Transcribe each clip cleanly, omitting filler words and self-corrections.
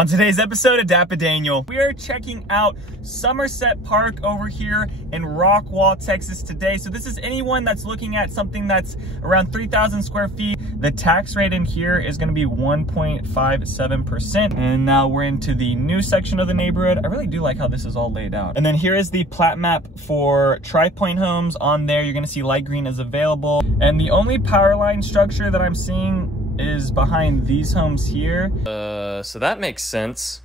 On today's episode of DAPA.DANIEL, we are checking out Somerset Park over here in Rockwall, Texas today. So this is anyone that's looking at something that's around 3,000 square feet. The tax rate in here is going to be 1.57%. And now we're into the new section of the neighborhood. I really do like how this is all laid out. And then here is the plat map for Tri-Point homes. On there, you're going to see light green is available. And the only power line structure that I'm seeing is behind these homes here. So that makes sense.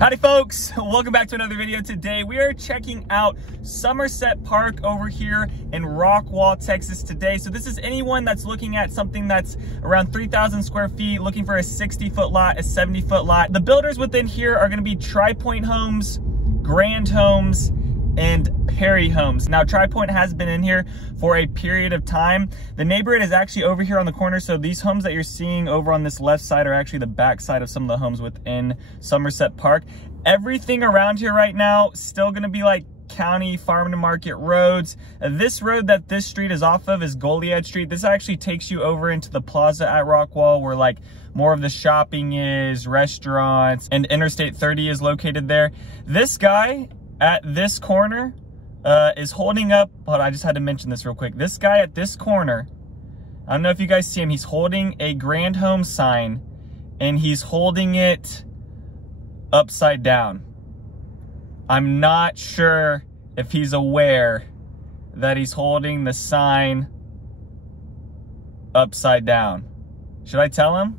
Howdy folks, welcome back to another video. Today we are checking out Somerset Park over here in Rockwall, Texas today. So this is anyone that's looking at something that's around 3,000 square feet, looking for a 60-foot lot, a 70-foot lot. The builders within here are gonna be Tri-Point homes, Grand homes, and Perry homes. Now Tri-Point has been in here for a period of time. The neighborhood is actually over here on the corner, so these homes that you're seeing over on this left side are actually the back side of some of the homes within Somerset Park. Everything around here right now still gonna be like county farm to market roads. This road that this street is off of is Goliad Street. This actually takes you over into the plaza at Rockwall, where like more of the shopping is, restaurants, and Interstate 30 is located there. This guy at this corner is holding up, hold on, I just had to mention this real quick. This guy at this corner, I don't know if you guys see him, he's holding a Grand Home sign and he's holding it upside down. I'm not sure if he's aware that he's holding the sign upside down. Should I tell him?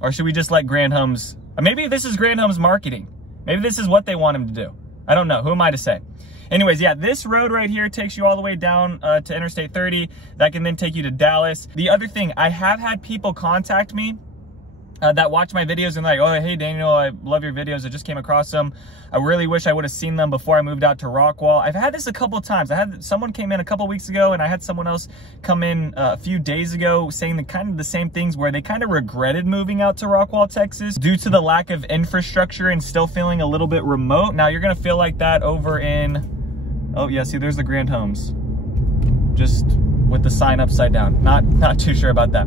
Or should we just let Grand Homes, maybe this is Grand Homes marketing. Maybe this is what they want him to do. I don't know, who am I to say? Anyways, yeah, this road right here takes you all the way down to Interstate 30. That can then take you to Dallas. The other thing, I have had people contact me that watch my videos and like, oh, hey Daniel, I love your videos. I just came across them. I really wish I would have seen them before I moved out to Rockwall. I've had this a couple of times. I had someone came in a couple weeks ago, and I had someone else come in a few days ago saying the kind of the same things, where they kind of regretted moving out to Rockwall, Texas due to the lack of infrastructure and still feeling a little bit remote. Now you're gonna feel like that over in, oh yeah, see there's the Grand Homes, just with the sign upside down. Not too sure about that.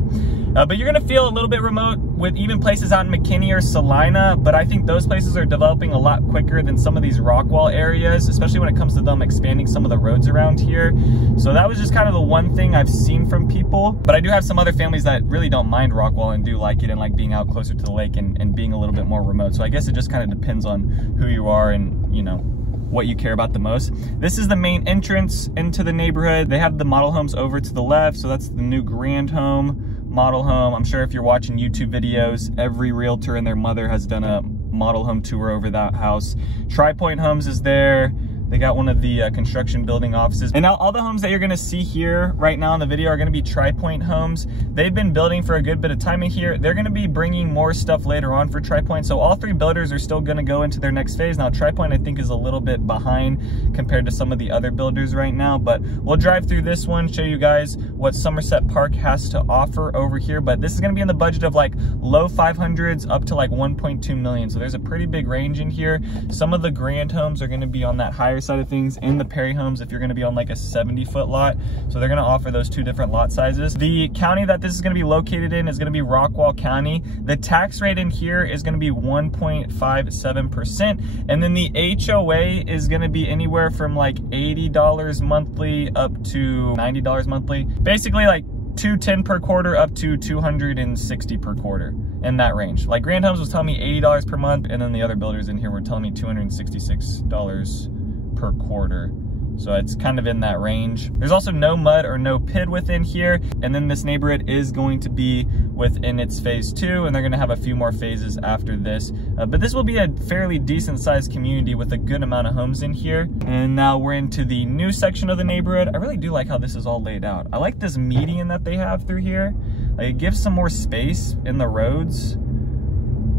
But you're gonna feel a little bit remote with even places out in McKinney or Salina, but I think those places are developing a lot quicker than some of these Rockwall areas, especially when it comes to them expanding some of the roads around here. So that was just kind of the one thing I've seen from people. But I do have some other families that really don't mind Rockwall and do like it, and like being out closer to the lake and being a little bit more remote. So I guess it just kind of depends on who you are and, you know, what you care about the most. This is the main entrance into the neighborhood. They have the model homes over to the left, so that's the new Grand Home, model home. I'm sure if you're watching YouTube videos, every realtor and their mother has done a model home tour over that house. Tri-Point Homes is there. They got one of the construction building offices. And now all the homes that you're gonna see here right now in the video are gonna be Tri-Point homes. They've been building for a good bit of time in here. They're gonna be bringing more stuff later on for Tri-Point. So all three builders are still gonna go into their next phase. Now Tri-Point I think is a little bit behind compared to some of the other builders right now, but we'll drive through this one, show you guys what Somerset Park has to offer over here. But this is gonna be in the budget of like low 500s up to like 1.2 million. So there's a pretty big range in here. Some of the Grand homes are gonna be on that higher side of things, in the Perry homes if you're going to be on like a 70-foot lot. So they're going to offer those two different lot sizes. The county that this is going to be located in is going to be Rockwall County. The tax rate in here is going to be 1.57%, and then the HOA is going to be anywhere from like $80 monthly up to $90 monthly, basically like $210 per quarter up to $260 per quarter, in that range. Like Grand Homes was telling me $80 per month, and then the other builders in here were telling me $266 per quarter. So it's kind of in that range. There's also no mud or no PID within here. And then this neighborhood is going to be within its phase 2, and they're gonna have a few more phases after this. But this will be a fairly decent sized community with a good amount of homes in here. And now we're into the new section of the neighborhood. I really do like how this is all laid out. I like this median that they have through here. Like, it gives some more space in the roads.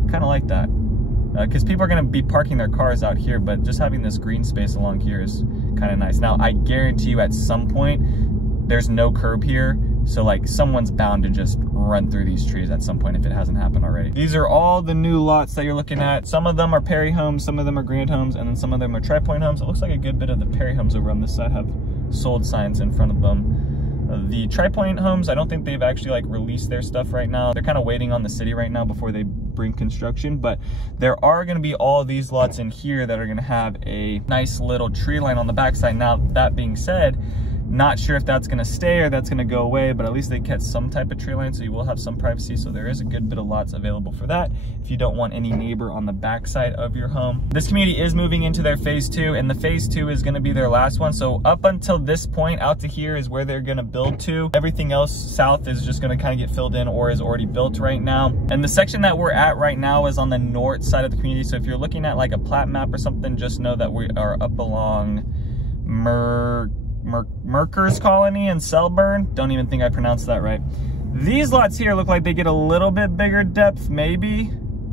Kind of like that. Because people are going to be parking their cars out here, but just having this green space along here is kind of nice. Now, I guarantee you at some point, there's no curb here, so like someone's bound to just run through these trees at some point if it hasn't happened already. These are all the new lots that you're looking at. Some of them are Perry homes, some of them are Grand homes, and then some of them are Tri-Point homes. It looks like a good bit of the Perry homes over on this side have sold signs in front of them. The Tri-Point homes, I don't think they've actually like released their stuff right now. They're kind of waiting on the city right now before they bring construction, but there are going to be all of these lots in here that are going to have a nice little tree line on the backside. Now, that being said, not sure if that's going to stay or that's going to go away, but at least they kept some type of tree line, so you will have some privacy. So there is a good bit of lots available for that if you don't want any neighbor on the backside of your home. This community is moving into their phase 2, and the phase 2 is going to be their last one. So up until this point, out to here is where they're going to build to. Everything else south is just going to kind of get filled in or is already built right now. And the section that we're at right now is on the north side of the community. So if you're looking at like a plat map or something, just know that we are up along Merkers Colony and Selburn. Don't even think I pronounced that right. These lots here look like they get a little bit bigger depth, maybe,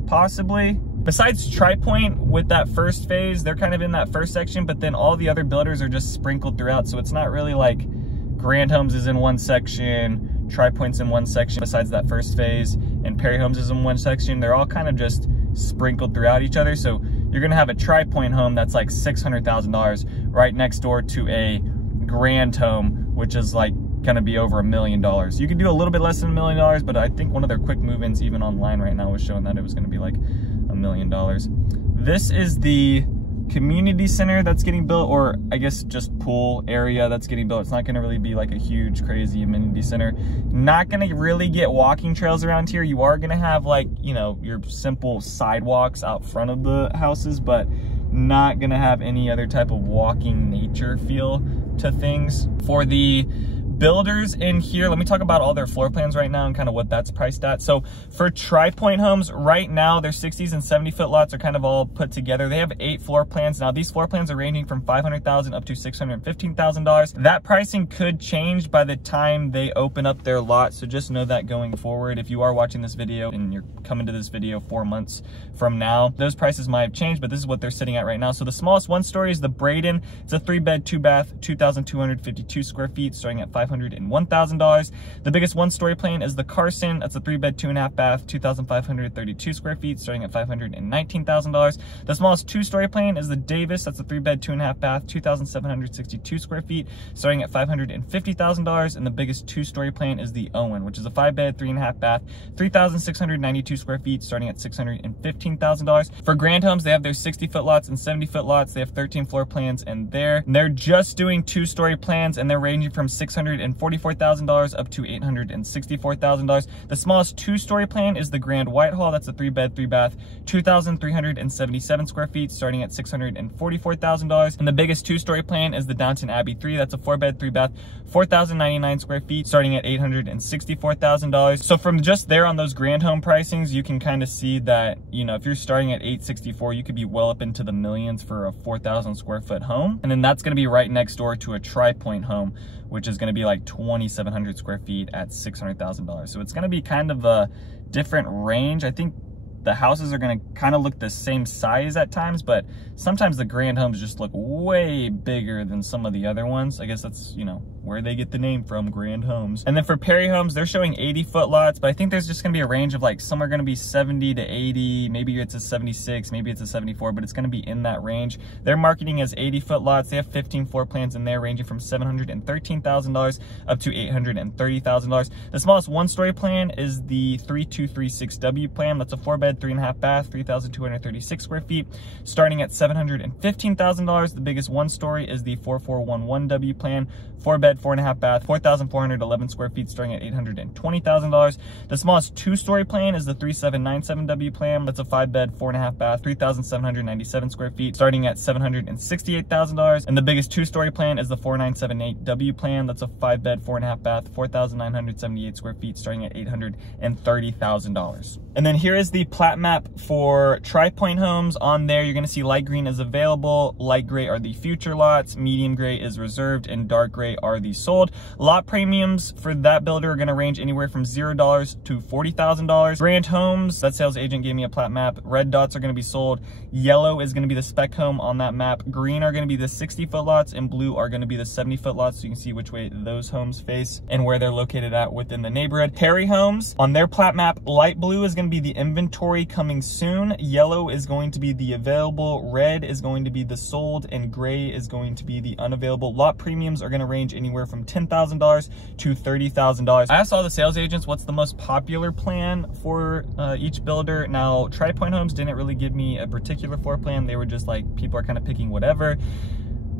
possibly. Besides Tri-Point with that first phase, they're kind of in that first section, but then all the other builders are just sprinkled throughout. So it's not really like Grand Homes is in one section, Tri-Point's in one section besides that first phase, and Perry Homes is in one section. They're all kind of just sprinkled throughout each other. So you're gonna have a Tri-Point home that's like $600,000 right next door to a Grand home, which is like gonna be over $1 million. You can do a little bit less than $1 million, but I think one of their quick move-ins even online right now was showing that it was gonna be like $1 million. This is the community center that's getting built, or I guess just pool area that's getting built. It's not gonna really be like a huge crazy amenity center. Not gonna really get walking trails around here. You are gonna have like, you know, your simple sidewalks out front of the houses, but not gonna have any other type of walking nature feel to things. For the builders in here, let me talk about all their floor plans right now and kind of what that's priced at. So for Tri-Point homes right now, their 60s and 70-foot lots are kind of all put together. They have 8 floor plans. Now these floor plans are ranging from $500,000 up to $615,000. That pricing could change by the time they open up their lot, so just know that going forward. If you are watching this video and you're coming to this video 4 months from now, those prices might have changed, but this is what they're sitting at right now. So the smallest one story is the Braden. It's a 3-bed, 2-bath, 2,252 square feet, starting at $501,000. The biggest one-story plan is the Carson. That's a 3-bed, 2.5-bath, 2,532 square feet, starting at $519,000. The smallest 2-story plan is the Davis. That's a 3-bed, 2.5-bath, 2,762 square feet, starting at $550,000. And the biggest 2-story plan is the Owen, which is a 5-bed, 3.5-bath, 3,692 square feet, starting at $615,000. For Grand Homes, they have their 60-foot lots and 70-foot lots. They have 13 floor plans, and they're just doing 2-story plans, and they're ranging from $644,000 up to $864,000. The smallest 2-story plan is the Grand Whitehall. That's a 3-bed, 3-bath, 2,377 square feet, starting at $644,000. And the biggest 2-story plan is the Downton Abbey 3. That's a 4-bed, 3-bath, 4,099 square feet, starting at $864,000. So from just there on those Grand Home pricings, you can kind of see that, you know, if you're starting at $864,000, you could be well up into the millions for a 4,000 square foot home. And then that's going to be right next door to a Tri-Point home, which is going to be like 2,700 square feet at $600,000. So it's going to be kind of a different range. I think the houses are going to kind of look the same size at times, but sometimes the Grand Homes just look way bigger than some of the other ones. I guess that's, you know, where they get the name from, Grand Homes. And then for Perry Homes, they're showing 80-foot lots, but I think there's just going to be a range of like, some are going to be 70 to 80, maybe it's a 76, maybe it's a 74, but it's going to be in that range. They're marketing as 80-foot lots. They have 15 floor plans in there, ranging from $713,000 up to $830,000. The smallest one-story plan is the 3236W plan. That's a 4-bed, 3.5-bath, 3,236 square feet, starting at $715,000. The biggest one-story is the 4411W plan, 4-bed, 4.5-bath, 4,411 square feet, starting at $820,000. The smallest 2-story plan is the 3797W plan. That's a 5-bed, 4.5-bath, 3,797 square feet, starting at $768,000. And the biggest 2-story plan is the 4978W plan. That's a 5-bed, 4.5-bath, 4,978 square feet, starting at $830,000. And then here is the plat map for Tri-Point homes. On there, you're going to see light green is available, light gray are the future lots, medium gray is reserved, and dark gray are the sold. Lot premiums for that builder are going to range anywhere from $0 to $40,000. Grand Homes, that sales agent gave me a plat map. Red dots are going to be sold. Yellow is going to be the spec home on that map. Green are going to be the 60-foot lots, and blue are going to be the 70-foot lots, so you can see which way those homes face and where they're located at within the neighborhood. Perry Homes, on their plat map, light blue is going going to be the inventory coming soon. Yellow is going to be the available. Red is going to be the sold. And gray is going to be the unavailable. Lot premiums are going to range anywhere from $10,000 to $30,000. I asked all the sales agents what's the most popular plan for each builder. Now, Tri-Point Homes didn't really give me a particular floor plan. They were just like, people are kind of picking whatever.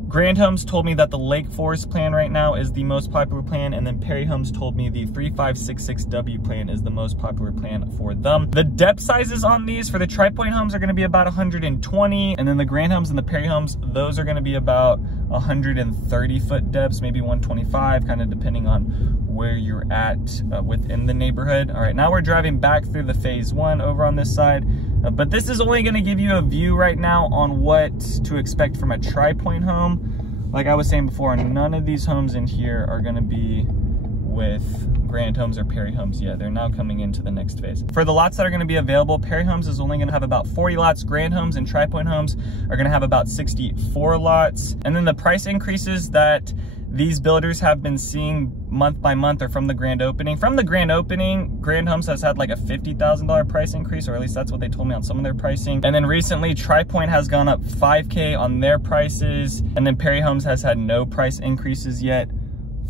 Grand Homes told me that the Lake Forest plan right now is the most popular plan, and then Perry Homes told me the 3566W plan is the most popular plan for them. The depth sizes on these for the Tri-Point Homes are going to be about 120, and then the Grand Homes and the Perry Homes, those are going to be about 130 foot depths, maybe 125, kind of depending on where you're at within the neighborhood. All right, now we're driving back through the phase one over on this side. But this is only going to give you a view right now on what to expect from a Tri-Point home. Like I was saying before, none of these homes in here are going to be with Grand Homes or Perry Homes yet. They're now coming into the next phase. For the lots that are going to be available, Perry Homes is only going to have about 40 lots. Grand Homes and Tri-Point Homes are going to have about 64 lots. And then the price increases that these builders have been seeing month by month are from the grand opening. From the grand opening, Grand Homes has had like a $50,000 price increase, or at least that's what they told me on some of their pricing. And then recently, Tri-Point has gone up $5K on their prices. And then Perry Homes has had no price increases yet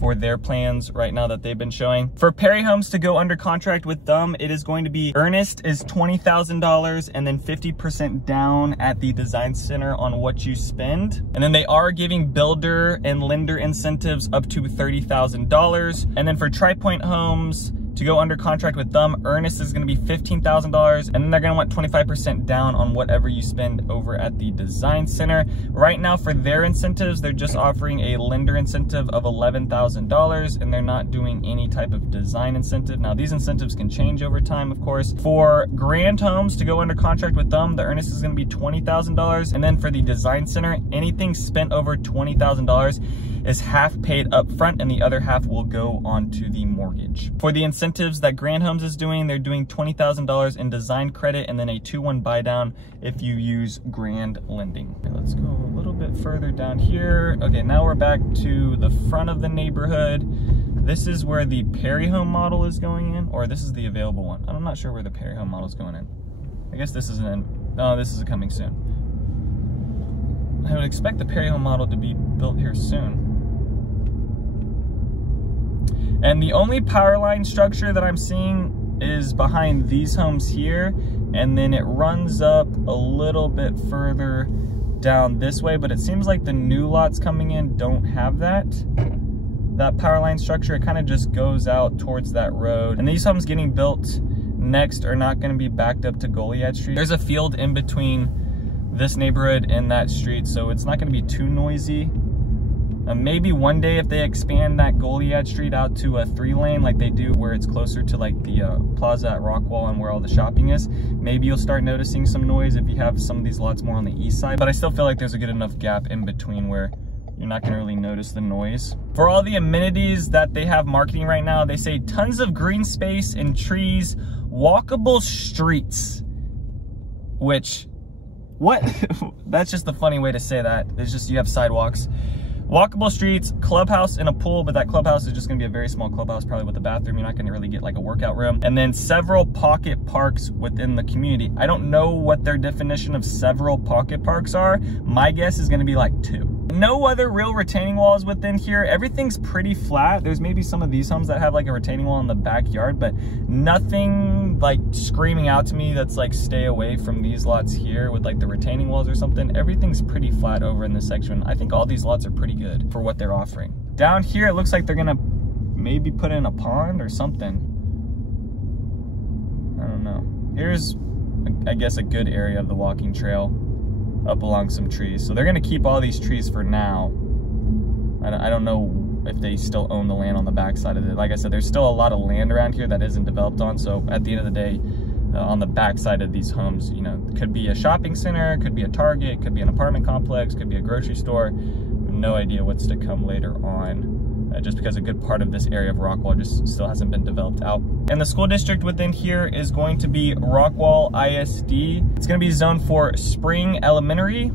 for their plans right now that they've been showing. For Perry Homes to go under contract with them, it is going to be earnest is $20,000 and then 50% down at the design center on what you spend. And then they are giving builder and lender incentives up to $30,000. And then for Tri-Point Homes, to go under contract with them, earnest is going to be $15,000, and then they're going to want 25% down on whatever you spend over at the design center. Right now for their incentives, they're just offering a lender incentive of $11,000, and they're not doing any type of design incentive. Now these incentives can change over time, of course. For Grand Homes to go under contract with them, the earnest is going to be $20,000, and then for the design center, anything spent over $20,000 is half paid up front and the other half will go onto the mortgage. For the incentives that Grand Homes is doing, they're doing $20,000 in design credit and then a 2-1 buy down if you use Grand Lending. Okay, let's go a little bit further down here. Okay, now we're back to the front of the neighborhood. This is where the Perry Home model is going in, or this is the available one. I'm not sure where the Perry Home model is going in. I guess this isn't in. Oh, this is coming soon. I would expect the Perry Home model to be built here soon. And the only power line structure that I'm seeing is behind these homes here, and then it runs up a little bit further down this way, but it seems like the new lots coming in don't have that power line structure. It kind of just goes out towards that road. And these homes getting built next are not going to be backed up to Goliad Street. There's a field in between this neighborhood and that street, so it's not going to be too noisy. Maybe one day if they expand that Goliad Street out to a 3-lane like they do where it's closer to like the plaza at Rockwall and where all the shopping is, maybe you'll start noticing some noise if you have some of these lots more on the east side. But I still feel like there's a good enough gap in between where you're not gonna really notice the noise. For all the amenities that they have marketing right now, they say tons of green space and trees, walkable streets, which, what? That's just a funny way to say that. It's just, you have sidewalks. Walkable streets, clubhouse and a pool, but that clubhouse is just gonna be a very small clubhouse, probably with a bathroom. You're not gonna really get like a workout room. And then several pocket parks within the community. I don't know what their definition of several pocket parks are. My guess is gonna be like 2. No other real retaining walls within here. Everything's pretty flat. There's maybe some of these homes that have like a retaining wall in the backyard, but nothing like screaming out to me that's like stay away from these lots here with like the retaining walls or something. Everything's pretty flat over in this section. I think all these lots are pretty good for what they're offering. Down here, it looks like they're gonna maybe put in a pond or something. I don't know. Here's, I guess, a good area of the walking trail up along some trees. So they're gonna keep all these trees for now. I don't know if they still own the land on the backside of it. Like I said, there's still a lot of land around here that isn't developed on. So at the end of the day, on the backside of these homes, you know, could be a shopping center, could be a Target, could be an apartment complex, could be a grocery store. No idea what's to come later on. Just because a good part of this area of Rockwall just still hasn't been developed out. And the school district within here is going to be Rockwall ISD. It's going to be zoned for Spring Elementary,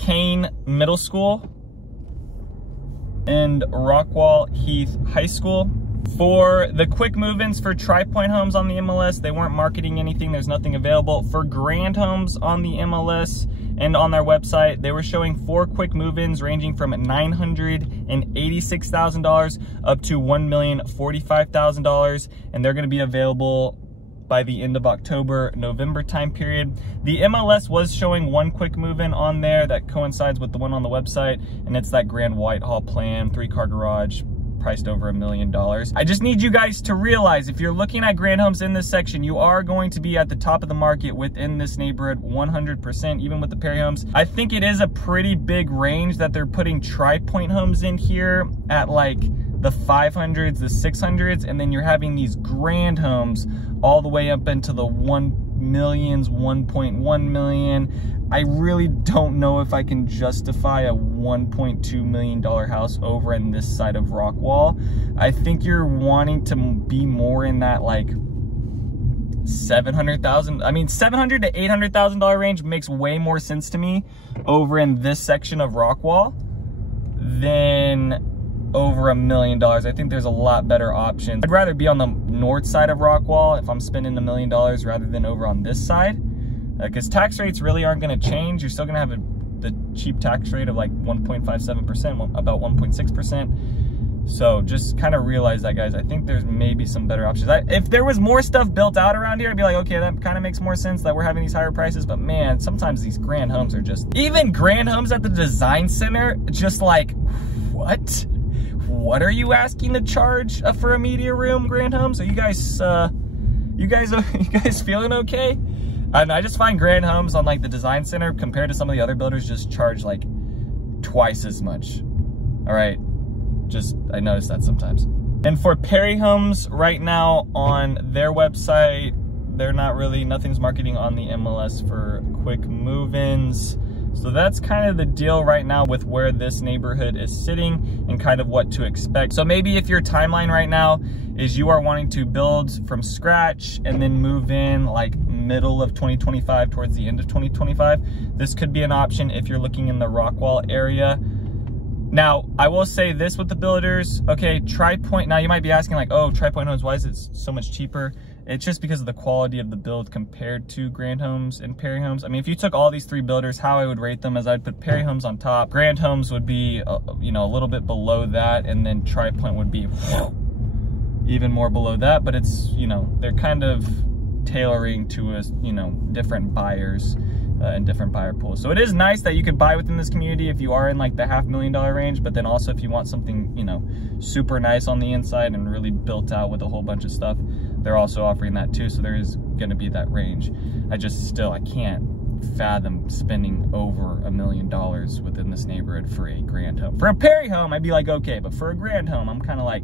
Kane Middle School, and Rockwall Heath High School. For the quick move-ins for Tri-Point Homes on the MLS, they weren't marketing anything. There's nothing available. For Grand Homes on the MLS and on their website, they were showing 4 quick move-ins ranging from $986,000 up to $1,045,000, and they're going to be available by the end of October, November time period. The MLS was showing 1 quick move-in on there that coincides with the one on the website, and it's that Grand Whitehall plan, 3-car garage, priced over $1 million. I just need you guys to realize, if you're looking at Grand Homes in this section, you are going to be at the top of the market within this neighborhood 100%, even with the Perry Homes. I think it is a pretty big range that they're putting Tri-Point Homes in here at like the 500s, the 600s, and then you're having these Grand Homes all the way up into the 1 millions, 1.1 million. I really don't know if I can justify a $1.2 million house over in this side of Rockwall. I think you're wanting to be more in that like $700,000. I mean, $700,000 to $800,000 range makes way more sense to me over in this section of Rockwall than over $1 million. I think there's a lot better options. I'd rather be on the north side of Rockwall if I'm spending $1 million rather than over on this side, because tax rates really aren't going to change. You're still going to have the cheap tax rate of like 1.57%, about 1.6%. So just kind of realize that, guys. I think there's maybe some better options. If there was more stuff built out around here, I'd be like, okay, that kind of makes more sense that we're having these higher prices. But man, sometimes these Grand Homes are just, even Grand Homes at the design center, just like, what? What are you asking to charge for a media room, Grand Homes? Are you guys feeling okay? And I just find Grand Homes on like the design center compared to some of the other builders just charge like twice as much. All right, I notice that sometimes. And for Perry Homes right now on their website, they're nothing's marketing on the MLS for quick move-ins. So that's kind of the deal right now with where this neighborhood is sitting and kind of what to expect. So maybe if your timeline right now is you are wanting to build from scratch and then move in like middle of 2025 towards the end of 2025, this could be an option if you're looking in the Rockwall area. Now, I will say this with the builders. Okay, Tri-Point, now you might be asking like, oh, Tri-Point Homes, why is it so much cheaper? It's just because of the quality of the build compared to Grand Homes and Perry Homes. I mean, if you took all these 3 builders, how I would rate them is I'd put Perry Homes on top. Grand Homes would be, you know, a little bit below that, and then Tri-Point would be even more below that. But it's, you know, they're kind of tailoring to us, you know, different buyers and different buyer pools. So it is nice that you can buy within this community if you are in like the $500,000 range, but then also if you want something, you know, super nice on the inside and really built out with a whole bunch of stuff, they're also offering that too. So there is going to be that range. I can't fathom spending over $1 million within this neighborhood for a Grand Home. For a Perry Home, I'd be like, okay, but for a Grand Home, I'm kind of like,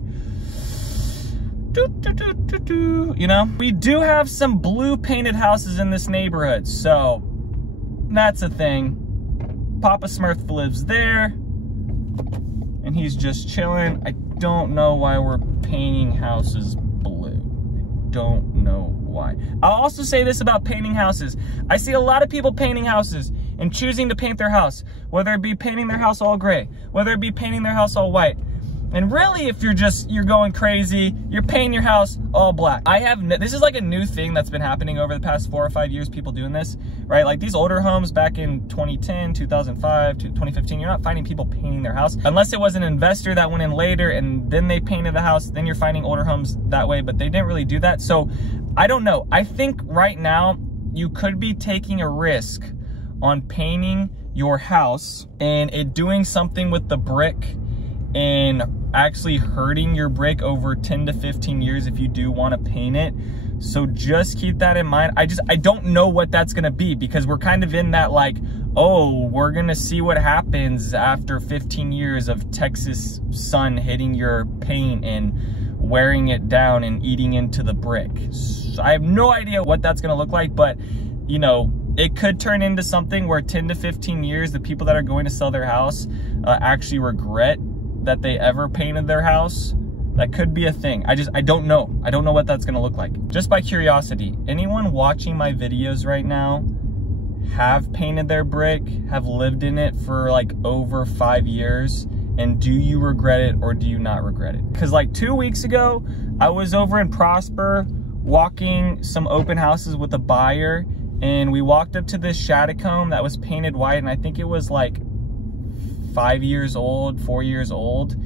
you know. We do have some blue painted houses in this neighborhood, so that's a thing. Papa Smurf lives there and he's just chilling. I don't know why we're painting houses blue. I don't know why. I'll also say this about painting houses. I see a lot of people painting houses and choosing to paint their house, whether it be painting their house all gray, whether it be painting their house all white. And really, if you're going crazy, you're painting your house all black. This is like a new thing that's been happening over the past 4 or 5 years, people doing this, right? Like these older homes back in 2010, 2005, 2015, you're not finding people painting their house. Unless it was an investor that went in later and then they painted the house, then you're finding older homes that way, but they didn't really do that. So I don't know. I think right now you could be taking a risk on painting your house and it doing something with the brick and actually hurting your brick over 10 to 15 years if you do want to paint it. So just keep that in mind. I don't know what that's going to be, because we're kind of in that like, oh, we're going to see what happens after 15 years of Texas sun hitting your paint and wearing it down and eating into the brick. So I have no idea what that's going to look like, but you know, it could turn into something where 10 to 15 years, the people that are going to sell their house actually regret that they ever painted their house. That could be a thing. I don't know. I don't know what that's gonna look like. Just by curiosity, anyone watching my videos right now have painted their brick, have lived in it for like over 5 years, And do you regret it or do you not regret it? Because like 2 weeks ago, I was over in Prosper walking some open houses with a buyer, and we walked up to this Chaticone that was painted white, and I think it was like 5 years old, 4 years old.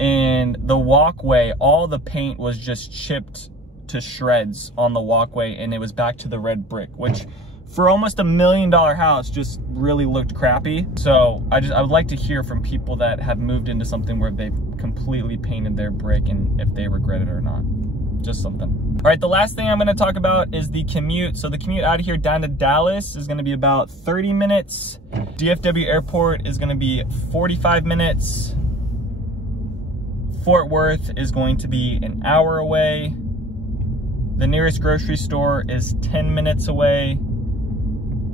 And the walkway, all the paint was just chipped to shreds on the walkway, and it was back to the red brick, which for almost $1 million house just really looked crappy. So I would like to hear from people that have moved into something where they've completely painted their brick and if they regret it or not. Just something. All right, the last thing I'm gonna talk about is the commute. So the commute out of here down to Dallas is gonna be about 30 minutes. DFW Airport is gonna be 45 minutes. Fort Worth is going to be an hour away. The nearest grocery store is 10 minutes away.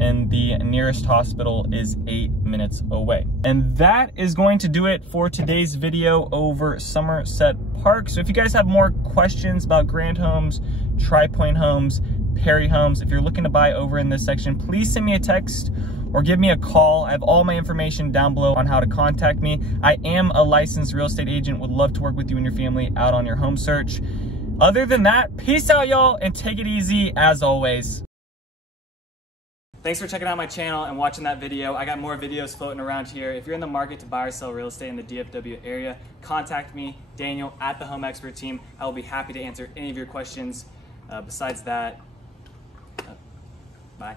And the nearest hospital is 8 minutes away. And that is going to do it for today's video over Somerset Park. So if you guys have more questions about Grand Homes, Tri-Point Homes, Perry Homes, if you're looking to buy over in this section, please send me a text or give me a call. I have all my information down below on how to contact me. I am a licensed real estate agent, would love to work with you and your family out on your home search. Other than that, peace out, y'all, and take it easy as always. Thanks for checking out my channel and watching that video. I got more videos floating around here. If you're in the market to buy or sell real estate in the DFW area, contact me, Daniel, at the Home Expert Team. I will be happy to answer any of your questions. Besides that, bye.